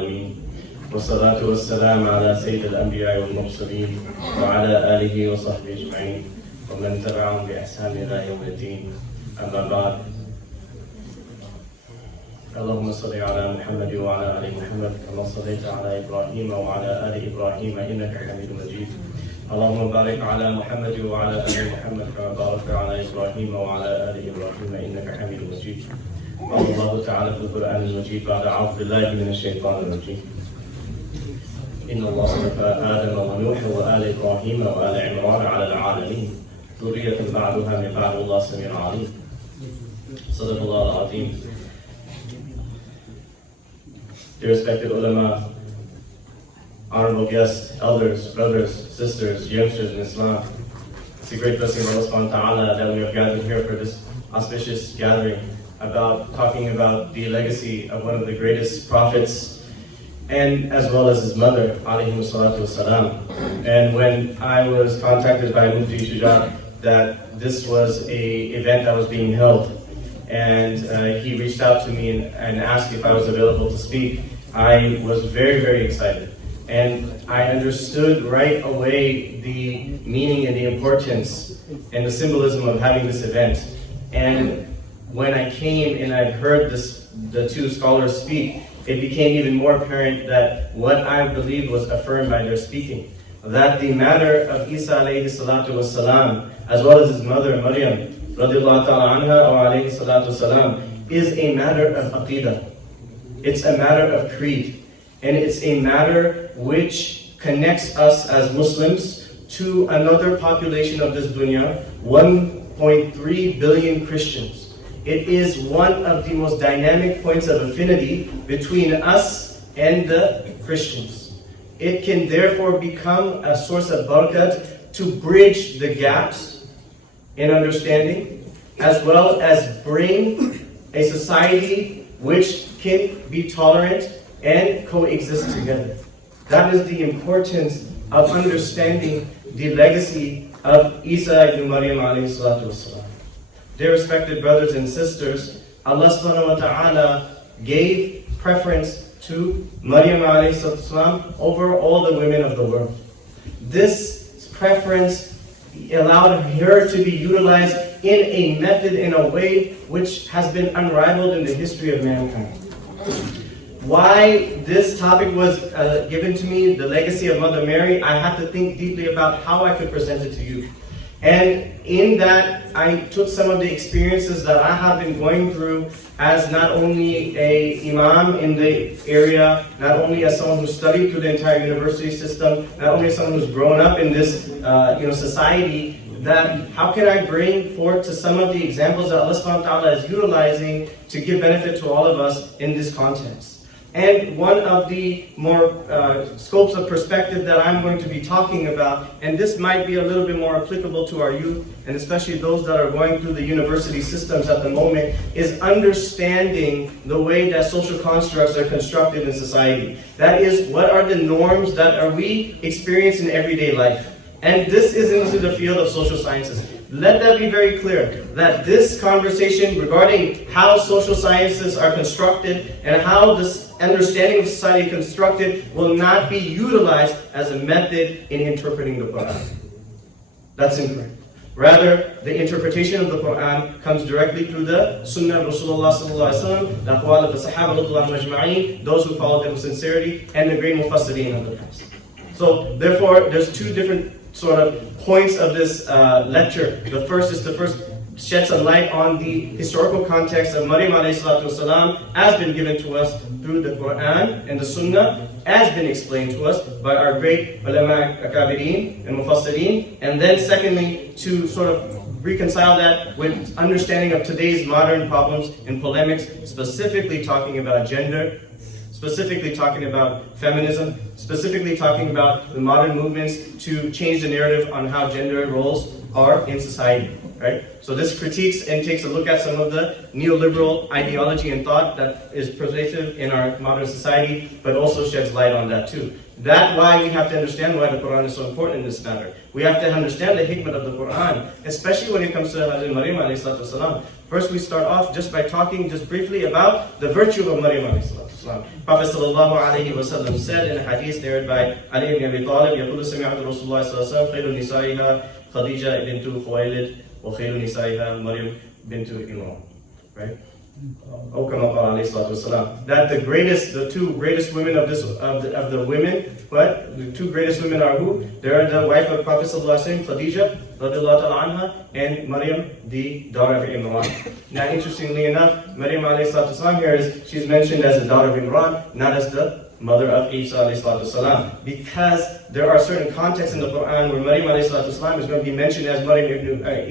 العالمين والصلاة والسلام على سيد الأنبياء والمرسلين وعلى آله وصحبه أجمعين ومن تبعهم بإحسان إلى يوم الدين. أما بعد. اللهم صل على محمد وعلى آل محمد كما صليت على إبراهيم وعلى آل إبراهيم إنك حميد مجيد. اللهم بارك على محمد وعلى آل محمد كما باركت على إبراهيم وعلى آل إبراهيم إنك حميد مجيد. قال الله تعالى في القرآن المجيد بعد أعوذ بالله من الشيطان الرجيم. إن الله اصطفى آدم ونوح وآل إبراهيم وآل عمران على العالمين ذرية بعضها من بعض الله سميع عليم. صدق الله العظيم. Dear respected ulama, honorable guests, elders, brothers, sisters, youngsters in Islam, it's a great blessing of Allah subhanahu wa ta'ala that we have gathered here for this auspicious gathering talking about the legacy of one of the greatest prophets, and as well as his mother, alayhi salatu wasalam. And when I was contacted by Mufti Shuja that this was a event that was being held, and he reached out to me and asked if I was available to speak, I was very, very excited. And I understood right away the meaning and the importance and the symbolism of having this event. And when I came and I heard the two scholars speak, it became even more apparent that what I believed was affirmed by their speaking, that the matter of Isa alayhi salatu wassalam, as well as his mother Maryam radiallahu ta'ala anha or alayhi salatu wassalam, is a matter of aqidah. It's a matter of creed. And it's a matter which connects us as Muslims to another population of this dunya, 1.3 billion Christians. It is one of the most dynamic points of affinity between us and the Christians. It can therefore become a source of barakat to bridge the gaps in understanding, as well as bring a society which can be tolerant and coexist together. That is the importance of understanding the legacy of Isa ibn Maryam alayhi salatu wasalam. Dear respected brothers and sisters, Allah subhanahu wa ta'ala gave preference to Maryam alayhi salatu wasalam over all the women of the world. This preference allowed her to be utilized in a method, in a way which has been unrivaled in the history of mankind. Why this topic was given to me, the legacy of Mother Mary, I had to think deeply about how I could present it to you. And in that, I took some of the experiences that I have been going through as not only a imam in the area, not only as someone who studied through the entire university system, not only as someone who's grown up in this society, that how can I bring forth to some of the examples that Allah subhanahu wa ta'ala is utilizing to give benefit to all of us in this context. And one of the more scopes of perspective that I'm going to be talking about, and this might be a little bit more applicable to our youth, and especially those that are going through the university systems at the moment, is understanding the way that social constructs are constructed in society. That is, what are the norms that we experience in everyday life? And this is into the field of social sciences. Let that be very clear, that this conversation regarding how social sciences are constructed and how this understanding of society is constructed will not be utilized as a method in interpreting the Quran. That's incorrect. Rather, the interpretation of the Quran comes directly through the Sunnah of Rasulullah sallallahu alaihi wasallam, the aqwal of the Sahaba radhiyallahu majma'in, those who followed them with sincerity, and the great mufassirin of the past. So, therefore, there's two different sort of points of this lecture. The first is to first shed some light on the historical context of Maryam alayhi salatu wasalam as been given to us through the Quran and the Sunnah, as been explained to us by our great ulama akabirin and mufassirin. And then secondly, to sort of reconcile that with understanding of today's modern problems and polemics, specifically talking about gender, specifically talking about feminism, specifically talking about the modern movements to change the narrative on how gender roles are in society. right? So this critiques and takes a look at some of the neoliberal ideology and thought that is pervasive in our modern society, but also sheds light on that too. That's why we have to understand why the Quran is so important in this matter. We have to understand the hikmah of the Quran, especially when it comes to Hazrat Maryam alayhi salatu wasalam. First we start off just by talking just briefly about the virtue of Maryam alayhi salatu wasalam. Prophet sallallahu alayhi wasallam said in a hadith narrated by Ali ibn Abi Talib, يقول سمعت رسول الله صلى الله عليه وسلم خير نسائها خديجة بنت خويلد وخير نسائها مريم بنت إمران. Right? That the two greatest women of the women, what? The two greatest women are who? They are the wife of Prophet ﷺ, Khadija, radiallahu ta'ala anha, and Maryam, the daughter of Imran. Now, interestingly enough, Maryam alayhi salatu wasalam here she's mentioned as the daughter of Imran, not as the mother of Isa alayhi salatu wasalam, because there are certain contexts in the Quran where Maryam alayhi salatu wasalam is going to be mentioned as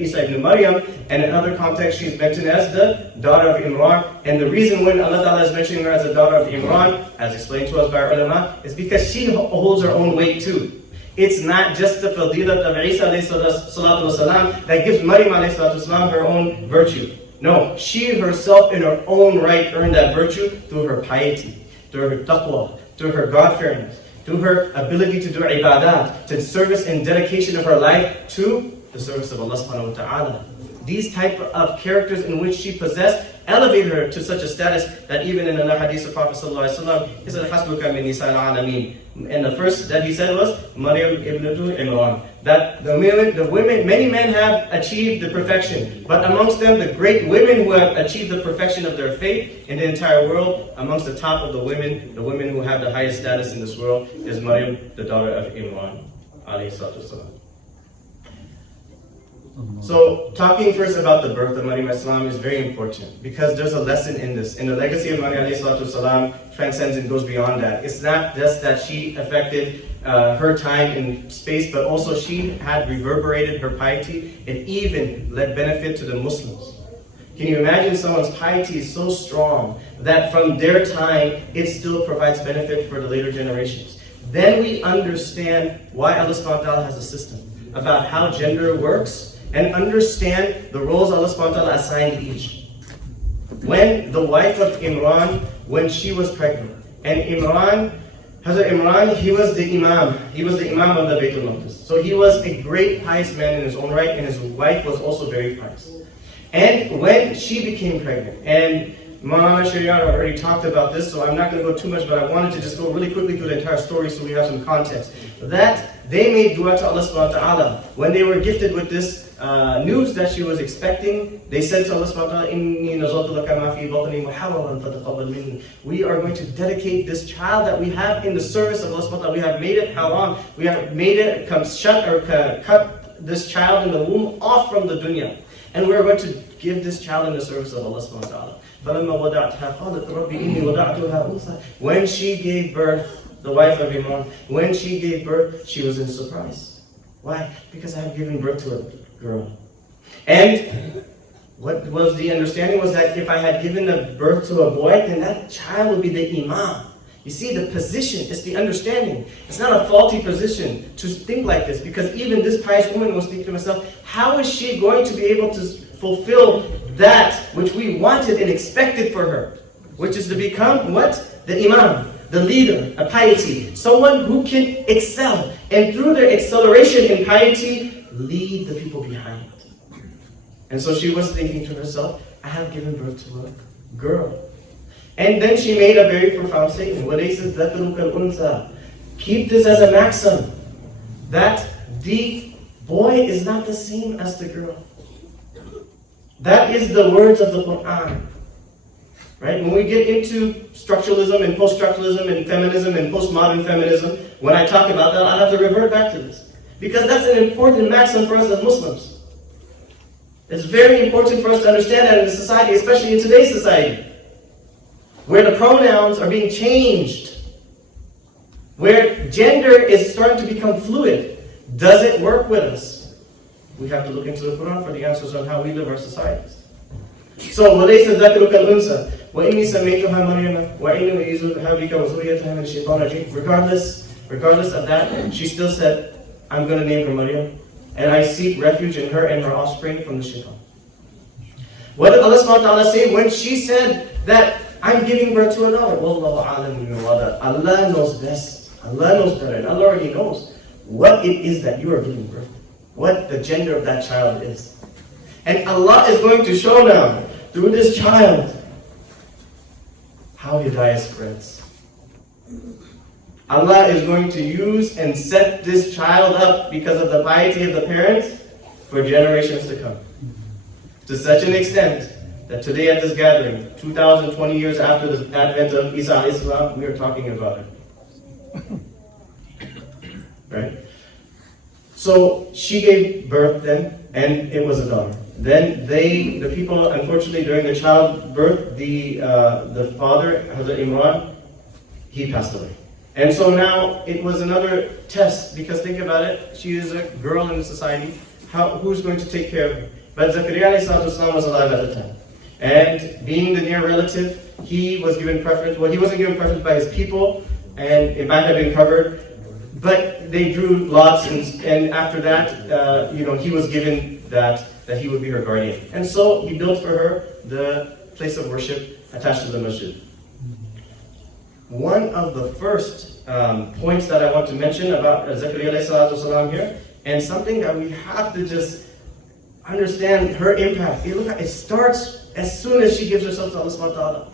Isa ibn Maryam, and in other contexts she's mentioned as the daughter of Imran. And the reason when Allah Ta'ala is mentioning her as the daughter of Imran, as explained to us by our ulama, is because she holds her own weight too. It's not just the fadilat of Isa alayhi salatu wasalam that gives Maryam alayhi salatu wasalam her own virtue. No, she herself in her own right earned that virtue through her piety, through her taqwa, through her God-fearingness, through her ability to do ibadah, to service and dedication of her life to the service of Allah subhanahu wa ta'ala. These type of characters in which she possessed elevated her to such a status that even in another hadith of Prophet sallallahu alaihi wasallam, he said, "Hasbuka min nisa'il alameen." And the first that he said was, Maryam ibnatu Imran. That the women, many men have achieved the perfection, but amongst them, the great women who have achieved the perfection of their faith in the entire world, amongst the top of the women who have the highest status in this world, is Maryam, the daughter of Imran, alayhi salatu wasalam. So, talking first about the birth of Maryam Islam is very important because there's a lesson in this. And the legacy of Maryam Salam transcends and goes beyond that. It's not just that she affected her time in space, but also she had reverberated her piety and even led benefit to the Muslims. Can you imagine someone's piety is so strong that from their time it still provides benefit for the later generations? Then we understand why Allah subhanahu wa ta'ala has a system about how gender works, and understand the roles Allah subhanahu wa ta'ala assigned each. When the wife of Imran, when she was pregnant, and Hazrat Imran, he was the Imam of the Baytul Maqdis. So he was a great pious man in his own right, and his wife was also very pious. And when she became pregnant, and Mama Shariar already talked about this, so I'm not going to go too much, but I wanted to just go really quickly through the entire story so we have some context. That they made dua to Allah subhanahu wa ta'ala. When they were gifted with this news that she was expecting, they said to Allah subhanahu wa ta'ala, Inni nazartu laka ma fi batni muharraran fataqabbal minni. We are going to dedicate this child that we have in the service of Allah subhanahu wa ta'ala. We have made it haram. We have made it cut this child in the womb off from the dunya. And we're going to give this child in the service of Allah subhanahu wa ta'ala. When she gave birth, the wife of Imran, when she gave birth, she was in surprise. Why? Because I had given birth to a girl. And what was the understanding was that if I had given birth to a boy, then that child would be the Imam. You see, the position, it's the understanding. It's not a faulty position to think like this, because even this pious woman was thinking to herself, how is she going to be able to fulfill that which we wanted and expected for her? Which is to become what? The Imam, the leader, a piety. Someone who can excel, and through their acceleration in piety, lead the people behind. And so she was thinking to herself, I have given birth to a girl. And then she made a very profound statement. Keep this as a maxim, that the boy is not the same as the girl. That is the words of the Quran. Right? When we get into structuralism and post-structuralism and feminism and postmodern feminism, when I talk about that, I'll have to revert back to this. Because that's an important maxim for us as Muslims. It's very important for us to understand that in the society, especially in today's society, where the pronouns are being changed, where gender is starting to become fluid. Does it work with us? We have to look into the Quran for the answers on how we live our societies. So, وَلَيْسَ ذَكْرُكَ الْأُنْثَى وَإِنِّي سَمَّيْتُهَا مَرْيَمَ وَإِنِّي أُعِيذُهَا بِكَ وَذُرِّيَّتَهَا مِنَ الشَّيْطَانِ الرَّجِيمِ. Regardless of that, she still said, I'm going to name her Maryam, and I seek refuge in her and her offspring from the shaitan. What did Allah subhanahu wa ta'ala say when she said that I'm giving birth to another? Wallahu a'lam bi murad. Allah knows best. Allah knows better. And Allah already knows what it is that you are giving birth to. What the gender of that child is. And Allah is going to show now, through this child, how Hidayah spreads. Allah is going to use and set this child up because of the piety of the parents for generations to come. To such an extent that today at this gathering, 2020 years after the advent of Isa alayhi salam, we are talking about it. Right? So she gave birth then, and it was a daughter. Then the people, unfortunately, during the childbirth, the father, Hazrat Imran, he passed away. And so now it was another test, because think about it, she is a girl in the society. Who's going to take care of her? But Zakaria alayhi salatu wasalam was alive at the time. And being the near relative, he was given preference. Well, he wasn't given preference by his people, and it might have been covered. But they drew lots, and after that, he was given that he would be her guardian. And so he built for her the place of worship attached to the masjid. One of the first points that I want to mention about Zakaria alayhi salatu wasalam here, and something that we have to just understand her impact. It starts as soon as she gives herself to Allah subhanahu wa ta'ala.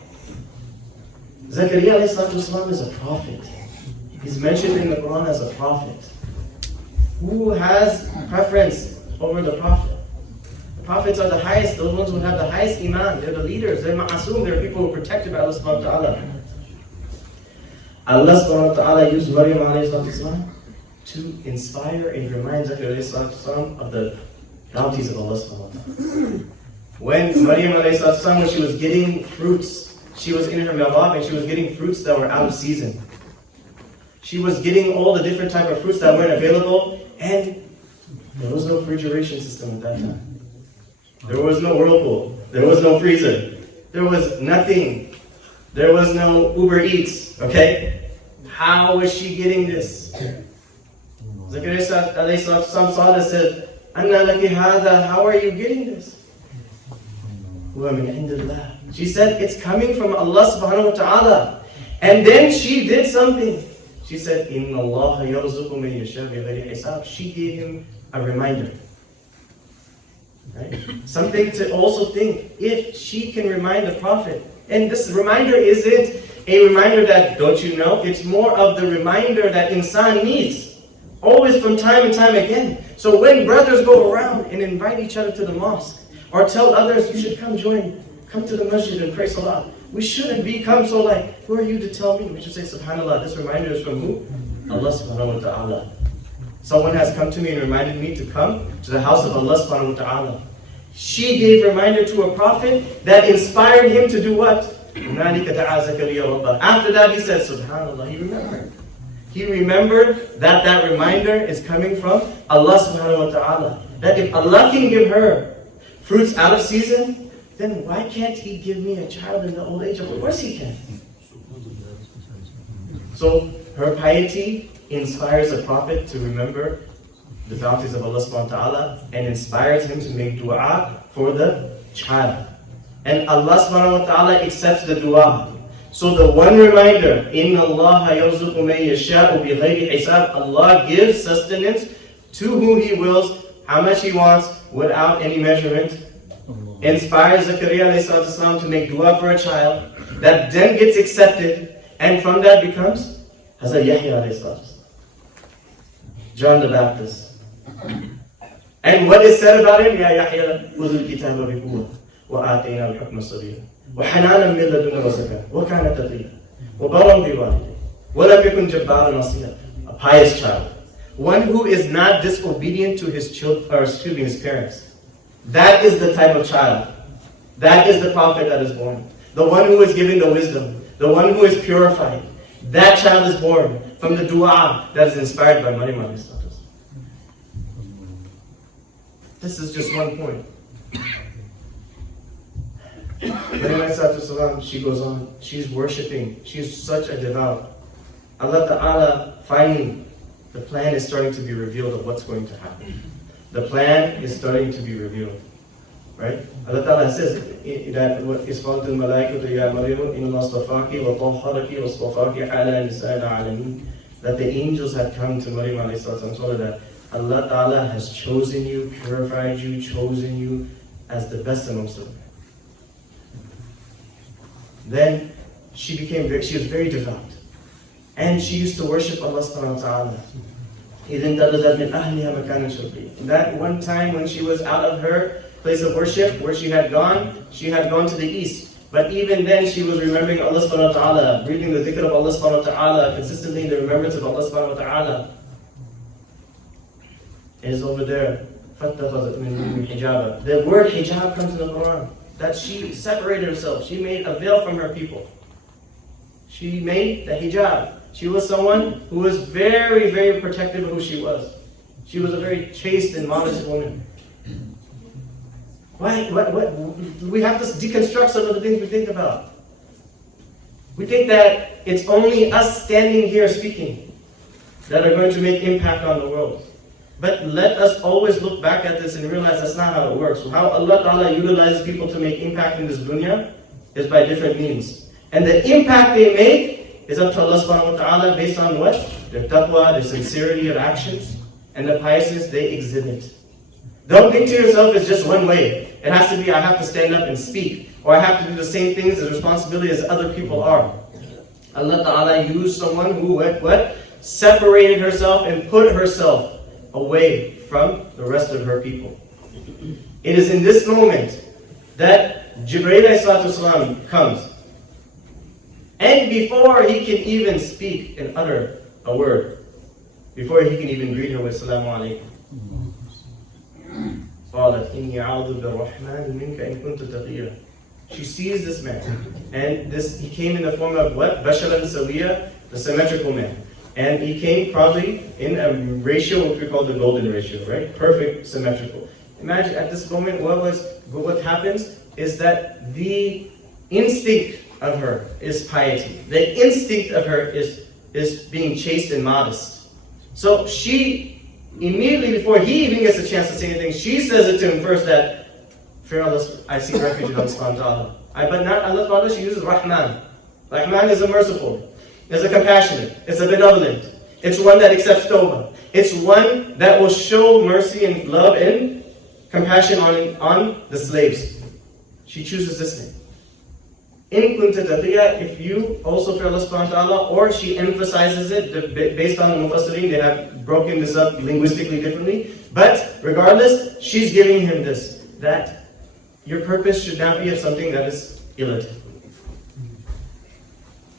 Zakaria alayhi salatu wasalam is a prophet. He's mentioned in the Quran as a prophet. Who has preference over the prophet? The prophets are the highest, those ones who have the highest iman. They're the leaders, they're ma'asum, they're people who are protected by Allah subhanahu wa ta'ala. Allah subhanahu wa ta'ala used Maryam alayhi salatu wasalam to inspire and remind Zakaria alayhi salatu wasalam of the bounties of Allah subhanahu wa ta'ala. When Maryam alayhi salatu wasalam, when she was getting fruits, she was in her mihrab and she was getting fruits that were out of season. She was getting all the different type of fruits that weren't available, and there was no refrigeration system at that time. There was no whirlpool. There was no freezer. There was nothing. There was no Uber Eats. Okay? How was she getting this? Zakaria alayhi salatu saw this and said, Anna laki hadha, how are you getting this? Huwa min indillah. She said, it's coming from Allah subhanahu wa ta'ala. And then she did something. She said, Inna Allah yarzuqu man yasha bighayri hisab. She gave him a reminder. Right? Something to also think, if she can remind the Prophet. And this reminder isn't a reminder that, don't you know? It's more of the reminder that insan needs. Always from time and time again. So when brothers go around and invite each other to the mosque, or tell others, you should come to the masjid and pray salah. We shouldn't become so like, who are you to tell me? We should say, subhanAllah, this reminder is from who? Allah subhanahu wa ta'ala. Someone has come to me and reminded me to come to the house of Allah subhanahu wa ta'ala. She gave reminder to a prophet that inspired him to do what? After that he said, subhanAllah, he remembered. He remembered that reminder is coming from Allah subhanahu wa ta'ala. That if Allah can give her fruits out of season, then why can't He give me a child in the old age? Of course He can. So her piety inspires a prophet to remember the bounties of Allah subhanahu wa ta'ala and inspires him to make dua for the child. And Allah subhanahu wa ta'ala accepts the dua. So the one reminder, Inna Allah yarzuqu man yasha'u bighayri hisab. Allah gives sustenance to whom He wills, how much He wants, without any measurement. Inspires Zakaria alayhi salatu wasalam to make dua for a child that then gets accepted, and from that becomes Hazrat Yahya alayhi salatu wasalam, John the Baptist. And what is said about him? Ya Yahya khudhul kitaba bi quwwah wa atayna al-hukma sabila wa hananan min ladunna wa zakah wa kana taqiyya wa barran bi walidayhi wa lam yakun jabbaran asiya. A pious child, one who is not disobedient to his parents. That is the type of child. That is the prophet that is born. The one who is given the wisdom. The one who is purified. That child is born from the dua that is inspired by Maryam alayhi salatu wasalam. This is just one point. Maryam alayhi salatu wasalam, she goes on. She's worshipping. She's such a devout. Allah Ta'ala, finally, the plan is starting to be revealed of what's going to happen. the plan is starting to be revealed. Right? Allah Ta'ala says that is called the malaikatu ya Maryam inna astafaki wa tahharaki wa astafaki ala nisa'il alamin. That the angels had come to Maryam alayhi salatu and told her that Allah Ta'ala has chosen you, purified you, chosen you as the best amongst them. Then she was very devout. And she used to worship Allah subhanahu wa ta'ala. That one time when she was out of her place of worship, where she had gone to the east. But even then she was remembering Allah subhanahu wa ta'ala, breathing the dhikr of Allah subhanahu wa ta'ala, consistently in the remembrance of Allah subhanahu wa ta'ala. It is over there. The word hijab comes in the Quran. That she separated herself. She made a veil from her people. She made the hijab. She was someone who was very, very protective of who she was. She was a very chaste and modest woman. Why? What? We have to deconstruct some of the things we think about. We think that it's only us standing here speaking that are going to make impact on the world. But let us always look back at this and realize that's not how it works. How Allah Ta'ala utilizes people to make impact in this dunya is by different means. And the impact they make is up to Allah Subhanahu wa Ta'ala based on what? Their taqwa, their sincerity of actions, and the piousness they exhibit. Don't think to yourself it's just one way. It has to be, I have to stand up and speak, or I have to do the same things as responsibility as other people are. Allah Ta'ala used someone who separated herself and put herself away from the rest of her people. It is in this moment that Jibreel ﷺ comes. And before he can even speak and utter a word, before he can even greet her with Salamu Alaikum, she sees this man. And he came in the form of what? Basharan Sawiya, the symmetrical man. And he came probably in a ratio which we call the golden ratio, right? Perfect, symmetrical. Imagine at this moment what happens is that the instinct of her is piety. The instinct of her is being chaste and modest. So she, immediately before he even gets a chance to say anything, she says it to him first that, fear Allah, I seek refuge in Allah subhanahu wa ta'ala. But not Allah subhanahu wa ta'ala, she uses Rahman. Rahman is a merciful. It's a compassionate. It's a benevolent. It's one that accepts tawbah. It's one that will show mercy and love and compassion on the slaves. She chooses this name. In kunta taqiya, if you also fear Allah subhanahu wa ta'ala, or she emphasizes it based on the mufassirin, they have broken this up linguistically differently. But regardless, she's giving him this, that your purpose should not be of something that is illicit.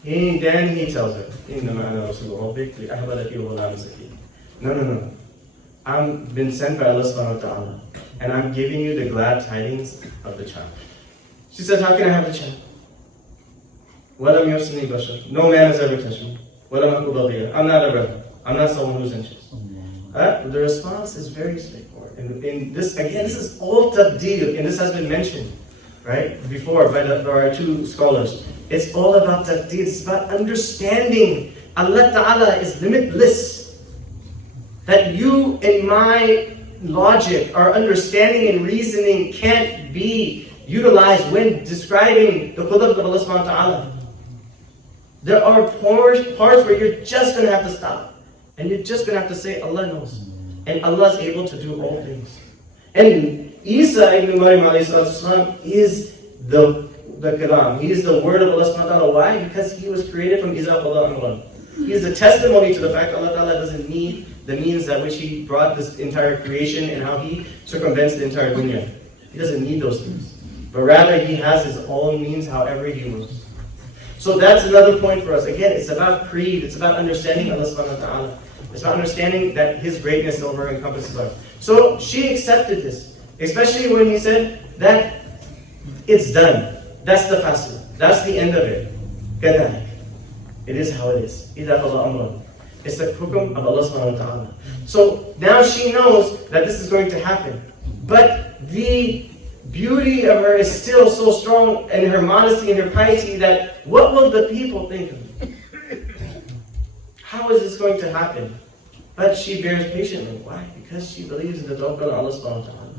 Then he tells her, No. I've been sent by Allah subhanahu wa ta'ala, and I'm giving you the glad tidings of the child. She says, how can I have the child? No man has ever touched me. I'm not a rebel. I'm not someone who's anxious. The response is very straightforward. And this is all tabdeel, and this has been mentioned, right, before by our two scholars. It's all about taqdeer. It's about understanding Allah Ta'ala is limitless. That you and my logic, our understanding and reasoning can't be utilized when describing the qudrat of Allah subhanahu wa ta'ala. There are parts where you're just going to have to stop. And you're just going to have to say, Allah knows. And Allah is able to do all things. And Isa ibn Maryam is the kalam. He is the word of Allah subhanahu wa ta'ala. Why? Because he was created from Izaq Allah Amran. He is a testimony to the fact Allah Ta'ala doesn't need the means that which He brought this entire creation and how He circumvents the entire dunya. He doesn't need those things. But rather He has His own means however He wills. So that's another point for us. Again, it's about creed. It's about understanding Allah subhanahu wa ta'ala. It's about understanding that His greatness over encompasses us. So she accepted this. Especially when He said that it's done. That's the fasting. That's the end of it. كذلك. It is how it is. إِذَا قَضَى أَمْرًا. It's the hukum of Allah subhanahu wa ta'ala. So now she knows that this is going to happen. But the beauty of her is still so strong, and her modesty and her piety, that what will the people think of me? How is this going to happen? But she bears patiently. Why? Because she believes in the tawakkul on Allah subhanahu wa ta'ala.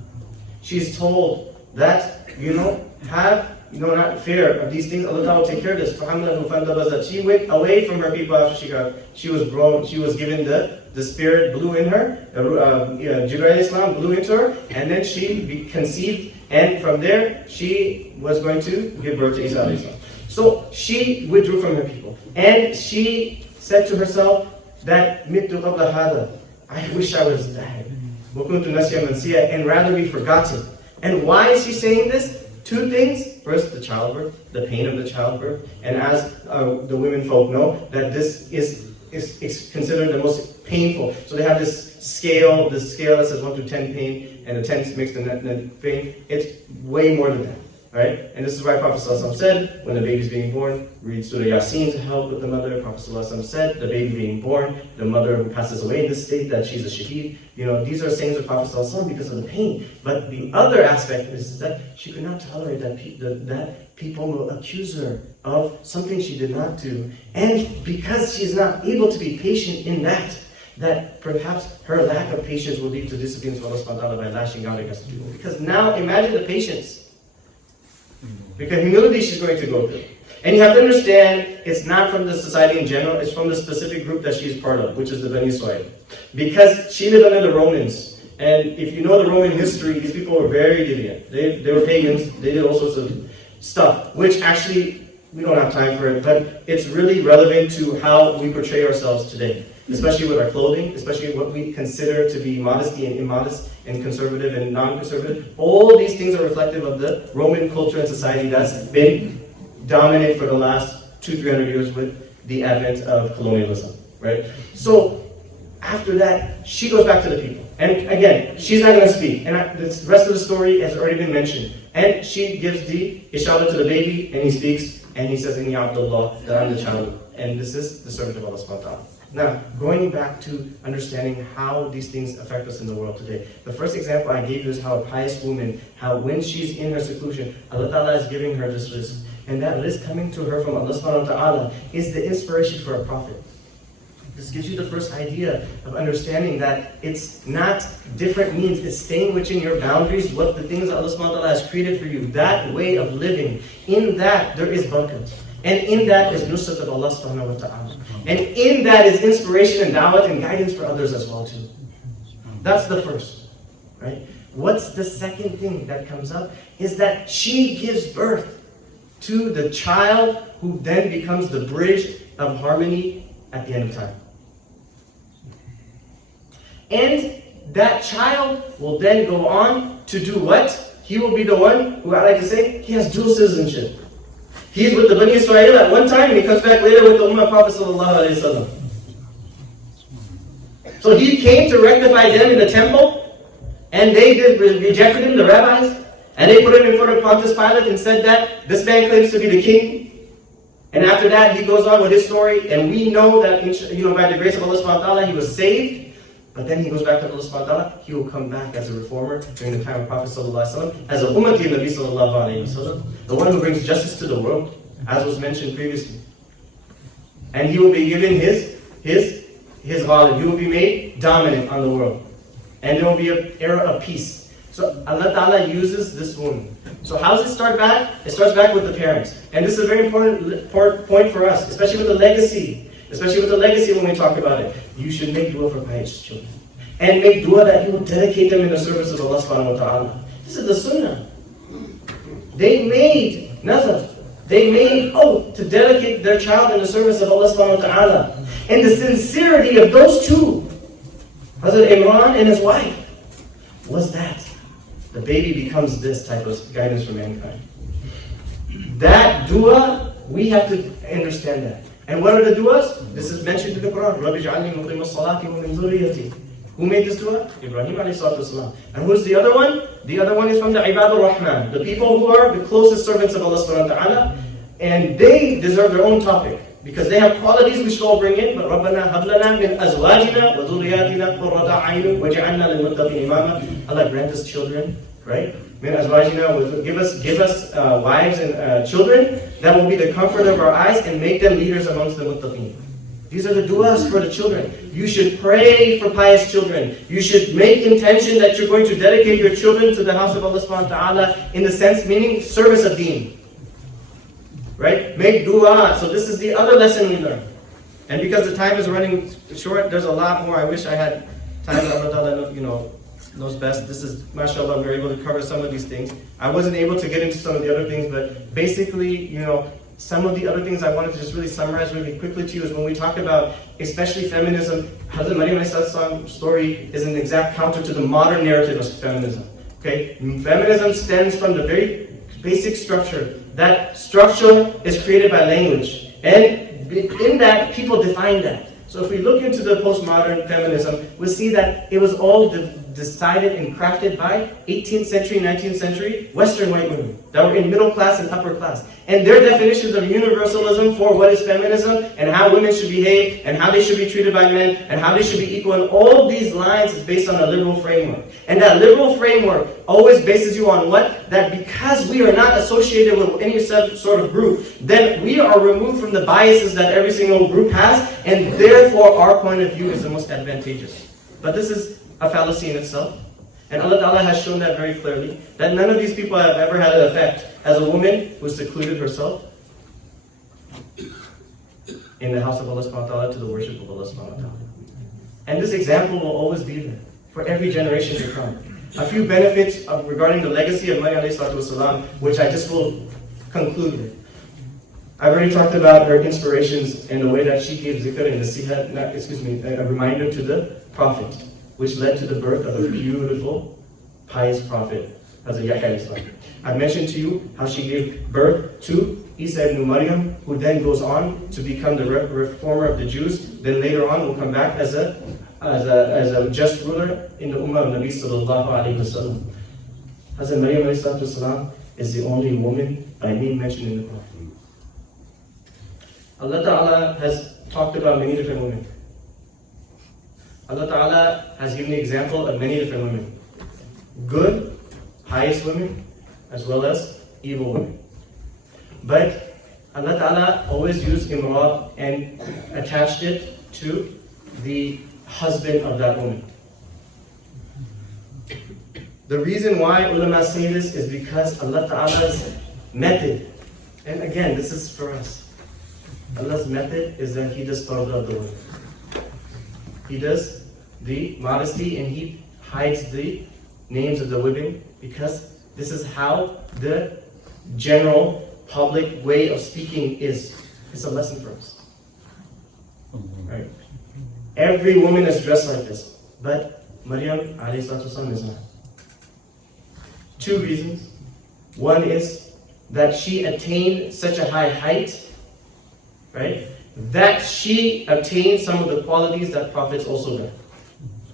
She's told that, not fear of these things, Allah Ta'ala will take care of this. That she went away from her people after she was given the spirit blew in her, Jibreel Islam blew into her, and then she conceived, and from there she was going to give birth to Isa alayhi salam. So she withdrew from her people, and she said to herself that mittu qabla hada, I wish I was dead, and rather be forgotten. And why is she saying this? Two things. First, the childbirth, the pain of the childbirth. And as the women folk know, that this is considered the most painful. So they have this scale that says 1 to 10 pain, and the 10 is mixed in that pain. It's way more than that. Right? And this is why Prophet ﷺ said, when the baby's being born, read Surah Yasin to help with the mother. Prophet ﷺ said, the baby being born, the mother who passes away in this state, that she's a shaheed. These are sayings of Prophet ﷺ because of the pain. But the other aspect is that she could not tolerate that people will accuse her of something she did not do. And because she's not able to be patient in that perhaps her lack of patience will lead to disobedience of Allah subhanahu wa ta'ala by lashing out against people. Because now imagine the patience. Because humility she's going to go through. And you have to understand, it's not from the society in general, it's from the specific group that she's part of, which is the Bani Israel. Because she lived under the Romans. And if you know the Roman history, these people were very deviant. They were pagans, they did all sorts of stuff, which actually, we don't have time for it, but it's really relevant to how we portray ourselves today. Especially with our clothing, especially what we consider to be modesty and immodest, and conservative and non-conservative. All these things are reflective of the Roman culture and society that's been dominant for the last 200-300 years with the advent of colonialism, right? So after that, she goes back to the people. And again, she's not going to speak. And the rest of the story has already been mentioned. And she gives the ishara to the baby, and he speaks, and he says, Inni Abdullah, that I'm the child. And this is the servant of Allah subhanahu wa ta'ala. Now, going back to understanding how these things affect us in the world today. The first example I gave you is how a pious woman, how when she's in her seclusion, Allah Ta'ala is giving her this rizq. And that rizq coming to her from Allah subhanahu wa ta'ala is the inspiration for a prophet. This gives you the first idea of understanding that it's not different means, it's staying within your boundaries, what the things that Allah subhanahu wa ta'ala has created for you, that way of living. In that, there is barakat. And in that is nusrat of Allah subhanahu wa ta'ala. And in that is inspiration and da'wat and guidance for others as well too. That's the first, right? What's the second thing that comes up? Is that she gives birth to the child who then becomes the bridge of harmony at the end of time. And that child will then go on to do what? He will be the one who, I like to say, he has dual citizenship. He's with the Bani Israel at one time, and he comes back later with the Ummah Prophet sallallahu alaihi wasallam. So he came to rectify them in the temple, and they rejected him, the rabbis, and they put him in front of Pontius Pilate and said that this man claims to be the king. And after that, he goes on with his story, and we know that by the grace of Allah subhanahu wa ta'ala, he was saved. But then he goes back to Allah subhanahu wa ta'ala, he will come back as a reformer during the time of Prophet sallallahu alaihi wasallam, as a ummati Nabi sallallahu alaihi wasallam, the one who brings justice to the world, as was mentioned previously. And he will be given his ghalib, he will be made dominant on the world. And there will be an era of peace. So Allah Ta'ala uses this woman. So how does it start back? It starts back with the parents. And this is a very important point for us, especially with the legacy. Especially with the legacy when we talk about it. You should make dua for pious children. And make dua that you will dedicate them in the service of Allah subhanahu wa ta'ala. This is the sunnah. They made nazar. They made oath to dedicate their child in the service of Allah subhanahu wa ta'ala. And the sincerity of those two, Hazrat Imran and his wife, was that the baby becomes this type of guidance for mankind. That dua, we have to understand that. And what are the du'as? This is mentioned in the Quran. Rabbi ja'alni muqima as-salati wa min dhurriyyati. Who made this dua? Ibrahim alayhi salatu wasalam. And who's the other one? The other one is from the Ibadur Rahman, the people who are the closest servants of Allah subhanahu wa ta'ala. And they deserve their own topic. Because they have qualities we should all bring in. But Rabbana hablana min azwajina wa dhurriyyatina qurrata a'yun waj'alna lil muttaqin imama. Allah grant us children, right? Min azwajina, give us wives and children that will be the comfort of our eyes and make them leaders amongst the muttaqin. These are the du'as for the children. You should pray for pious children. You should make intention that you're going to dedicate your children to the house of Allah subhanahu wa ta'ala in the sense, meaning service of deen. Right? Make dua. So this is the other lesson we learn. And because the time is running short, there's a lot more. I wish I had time. Allah ta'ala, knows best. This is, mashallah, we're able to cover some of these things. I wasn't able to get into some of the other things, but basically, some of the other things I wanted to just really summarize really quickly to you is when we talk about, especially feminism, Hazrat Maryam's story is an exact counter to the modern narrative of feminism. Okay? Feminism stems from the very basic structure. That structure is created by language. And in that, people define that. So if we look into the postmodern feminism, we'll see that it was all decided and crafted by 18th century, 19th century Western white women that were in middle class and upper class. And their definitions of universalism for what is feminism and how women should behave and how they should be treated by men and how they should be equal, and all these lines is based on a liberal framework. And that liberal framework always bases you on what? That because we are not associated with any sort of group, then we are removed from the biases that every single group has, and therefore our point of view is the most advantageous. But this is a fallacy in itself. And Allah Ta'ala has shown that very clearly, that none of these people have ever had an effect as a woman who secluded herself in the house of Allah subhanahu wa ta'ala to the worship of Allah subhanahu wa ta'ala. And this example will always be there for every generation to come. A few benefits regarding the legacy of Maryam alayhi salatu wasalam, which I just will conclude with. I've already talked about her inspirations and the way that she gave zikr and a reminder to the Prophet, which led to the birth of a beautiful, pious Prophet, Hazrat Yahya alayhi salam. I mentioned to you how she gave birth to Isa ibn Maryam, who then goes on to become the reformer of the Jews. Then later on will come back as a just ruler in the Ummah of Nabi sallallahu alayhi wasallam. Hazrat Maryam alayhi salatu wasalam is the only woman by name mentioned in the Quran. Allah Ta'ala has talked about many different women. Allah Ta'ala has given the example of many different women. Good, pious women, as well as evil women. But Allah Ta'ala always used imra and attached it to the husband of that woman. The reason why ulama say this is because Allah Ta'ala's method, and again, this is for us. Allah's method is that He does tawbah of the woman. He does the modesty and He hides the names of the women, because this is how the general public way of speaking is. It's a lesson for us. Right? Every woman is dressed like this, but Maryam alayhi salatu wasalam is not. Two reasons. One is that she attained such a high height, right, that she obtained some of the qualities that prophets also got,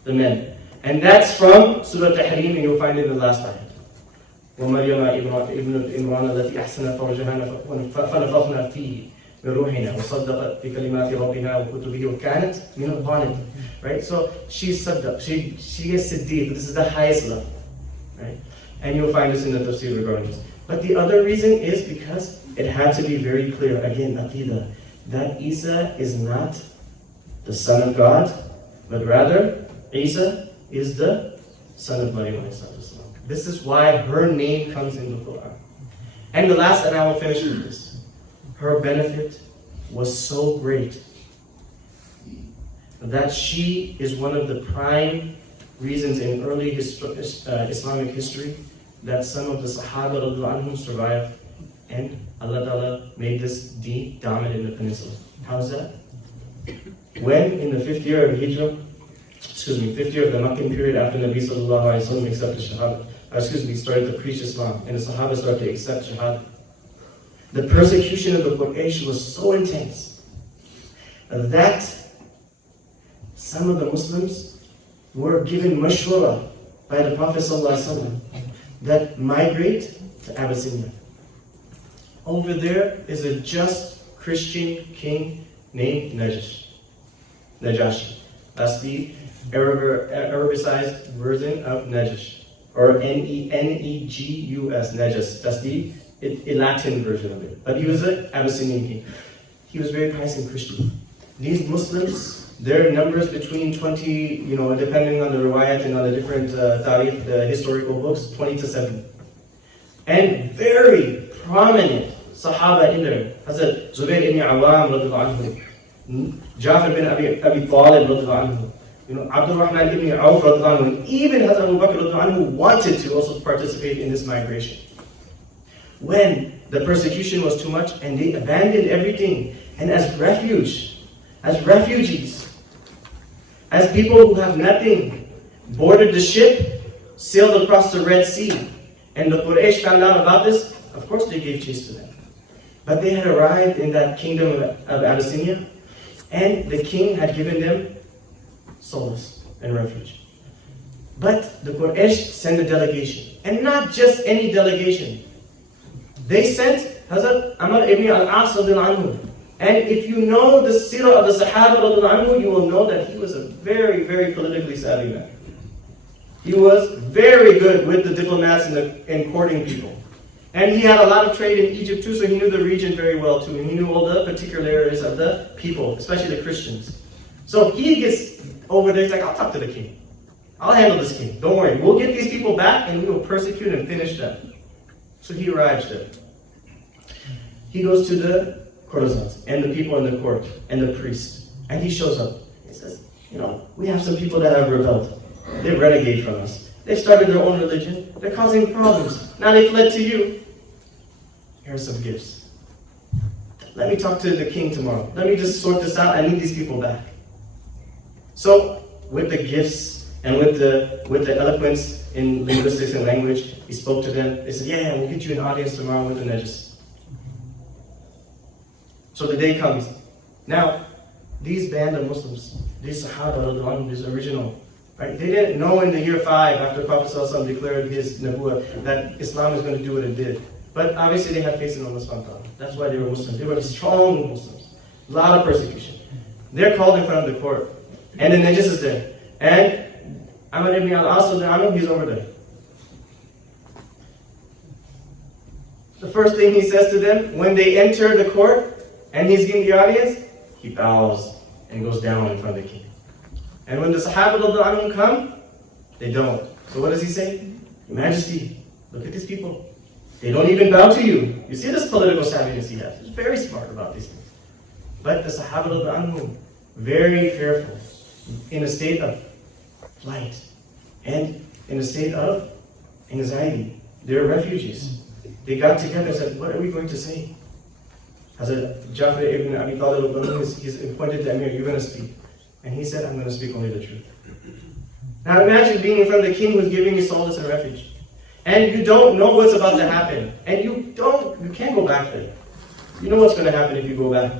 the men. And that's from Surah Tahrim, and you'll find it in the last ayah. وَمَرْيَمَ ابْنَ إِمْرَانَ الَّتِي أَحْسَنَتْ فَرْجَهَا فَنَفَخْنَا فِيهِ مِنْ رُوحِنَا وَصَدَّقَتْ بِكَلِمَاتِ رَبِّهَا وَكُتُبِهِ وَكَانَتْ مِنَ الْقَانِتِينَ. Right? So she's saddaq, she is siddiq. This is the highest level. Right? And you'll find this in the tafsir regarding this. But the other reason is because it had to be very clear, again, aqidah, that Isa is not the son of God, but rather Isa is the son of Maryam alayhi salatu wasalam. This is why her name comes in the Quran. And the last, and I will finish with this. Her benefit was so great that she is one of the prime reasons in early Islamic history that some of the Sahaba radhiyallahu anhum survived, and Allah Ta'ala made this deen dominant in the peninsula. How is that? When in the 5th year of Hijrah, 5th year of the Meccan period after Nabi sallallahu alayhi wa sallam accepted Shahada, started to preach Islam, and the Sahaba started to accept Shahada, the persecution of the Quraysh was so intense that some of the Muslims were given mashwara by the Prophet sallallahu alayhi wa sallam that migrate to Abyssinia. Over there is a just Christian king named Najashi. That's the Arabicized version of Najash, or Negus, Najas. That's the Latin version of it. But he was an Abyssinian king. He was very pious and Christian. these Muslims, their numbers between 20, depending on the riwayat and on the different tarikh, the historical books, 20 to 7. And very prominent Sahaba in there. Hazrat Zubair ibn Awam radiallahu anhu, Jafar bin Abi Talib radiallahu anhu, Abdul Rahman ibn Auf radiallahu anhu, and even Hazrat Abu Bakr radiallahu anhu wanted to also participate in this migration. When the persecution was too much and they abandoned everything, and as refuge, as refugees, as people who have nothing, boarded the ship, sailed across the Red Sea, and the Quraysh found out about this, of course they gave chase to them. But they had arrived in that kingdom of Abyssinia, and the king had given them solace and refuge. But the Quraysh sent a delegation, and not just any delegation. They sent Hazrat Amr ibn al-As radiallahu anhu. And if you know the seerah of the Sahaba radiallahu anhu, you will know that he was a very, very politically savvy man. He was very good with the diplomats and courting people. And he had a lot of trade in Egypt too, so he knew the region very well too. And he knew all the particularities of the people, especially the Christians. So he gets over there, he's like, I'll talk to the king. I'll handle this king. Don't worry. We'll get these people back and we will persecute and finish them. So he arrives there. He goes to the courtesans and the people in the court and the priest. And he shows up. He says, we have some people that have rebelled. They renegade from us. They've started their own religion. They're causing problems. Now they fled to you. Here are some gifts. Let me talk to the king tomorrow. Let me just sort this out. I need these people back. So, with the gifts and with the eloquence in linguistics and language, he spoke to them. They said, yeah, we'll get you an audience tomorrow with the Najis. So the day comes. Now, these band of Muslims, these Sahaba, these original, right? They didn't know in the year 5 after Prophet ﷺ declared his Nabuwah that Islam is going to do what it did. But obviously they had faith in Allah subhanahu wa ta'ala. That's why they were Muslims. They were strong Muslims. A lot of persecution. They're called in front of the court. And the Najis is there. And Amr ibn al-As, he's over there. The first thing he says to them, when they enter the court and he's giving the audience, he bows and goes down in front of the king. And when the Sahaba come, they don't. So what does he say? Your Majesty, look at these people. They don't even bow to you. You see this political savviness he has. He's very smart about these things. But the Sahaba, very fearful, in a state of flight, and in a state of anxiety. They're refugees. They got together and said, what are we going to say? Hazrat Jafar ibn Abi Talib, he's appointed the Emir, you're going to speak. And he said, I'm going to speak only the truth. Now imagine being in front of the king who's giving you solace and refuge. And you don't know what's about to happen. And you can't go back there. You know what's going to happen if you go back.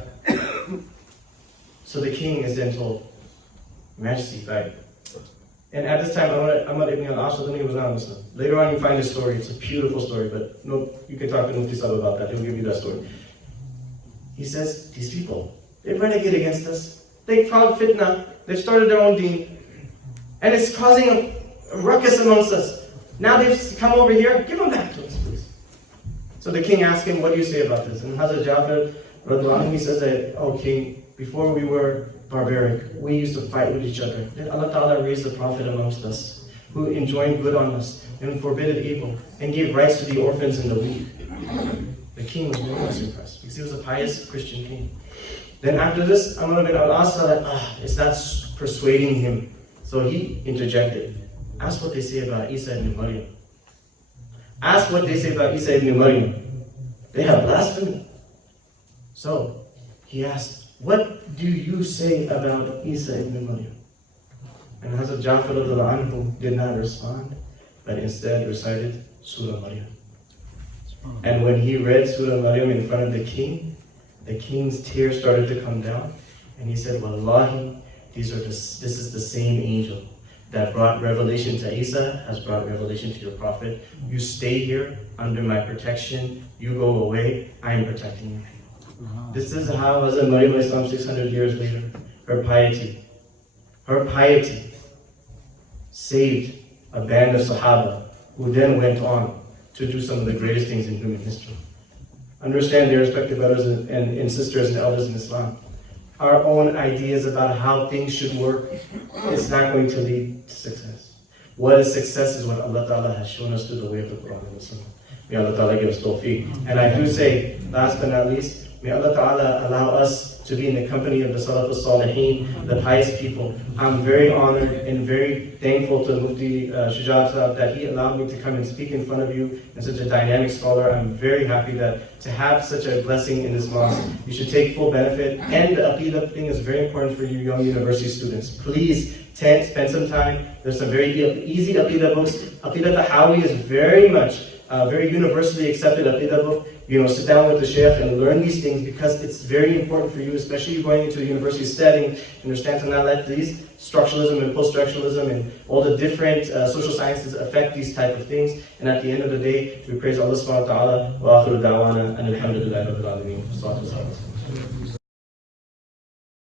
So the king is then told, Majesty, right? And at this time, Amr ibn al-As was not a Muslim. Later on you find this story. It's a beautiful story, but no, you can talk to Mufti Sahib about that. He'll give you that story. He says, these people, they renegade against us. They found fitna. They've started their own deen. And it's causing a ruckus amongst us. Now they've come over here, give them back to us, please. So the king asked him, what do you say about this? And Hazrat Jafar, he says that, oh king, before we were barbaric, we used to fight with each other. Then Allah Ta'ala raised the Prophet amongst us, who enjoined good on us, and forbidden evil, and gave rights to the orphans and the weak. The king was very much impressed, because he was a pious Christian king. Then after this, Amr ibn al-As saw that, it's not persuading him. So he interjected. Ask what they say about Isa ibn Maryam. Ask what they say about Isa ibn Maryam. They have blasphemy. So he asked, what do you say about Isa ibn Maryam? And Hazrat Jafar anhu did not respond, but instead recited Surah Maryam. And when he read Surah Maryam in front of the king's tears started to come down. And he said, Wallahi, this is the same angel that brought revelation to Isa, has brought revelation to your prophet. You stay here under my protection. You go away, I am protecting you. This is how Hazrat Maryam Islam 600 years later, her piety saved a band of Sahaba who then went on to do some of the greatest things in human history. Understand, dear respected brothers and sisters and elders in Islam, our own ideas about how things should work, it's not going to lead to success. What is success is what Allah Ta'ala has shown us through the way of the Quran and the Sunnah. May Allah Ta'ala give us tawfiq. And I do say, last but not least, may Allah Ta'ala allow us to be in the company of the Salaf al-Salihin, the pious people. I'm very honored and very thankful to Mufti Shujat Sahab that he allowed me to come and speak in front of you and such a dynamic scholar. I'm very happy that to have such a blessing in this mosque. You should take full benefit. And the Aqidah thing is very important for you young university students. Please spend some time. There's some very easy Aqidah books. Aqidah Tahawi is very much very universally accepted Aqidah book. Sit down with the Shaykh and learn these things because it's very important for you, especially going into a university setting. Understand to not let these structuralism and post-structuralism and all the different social sciences affect these type of things. And at the end of the day, we praise Allah subhanahu wa ta'ala. Wa akhiru da'wana and alhamdulillahi rabbil alameen.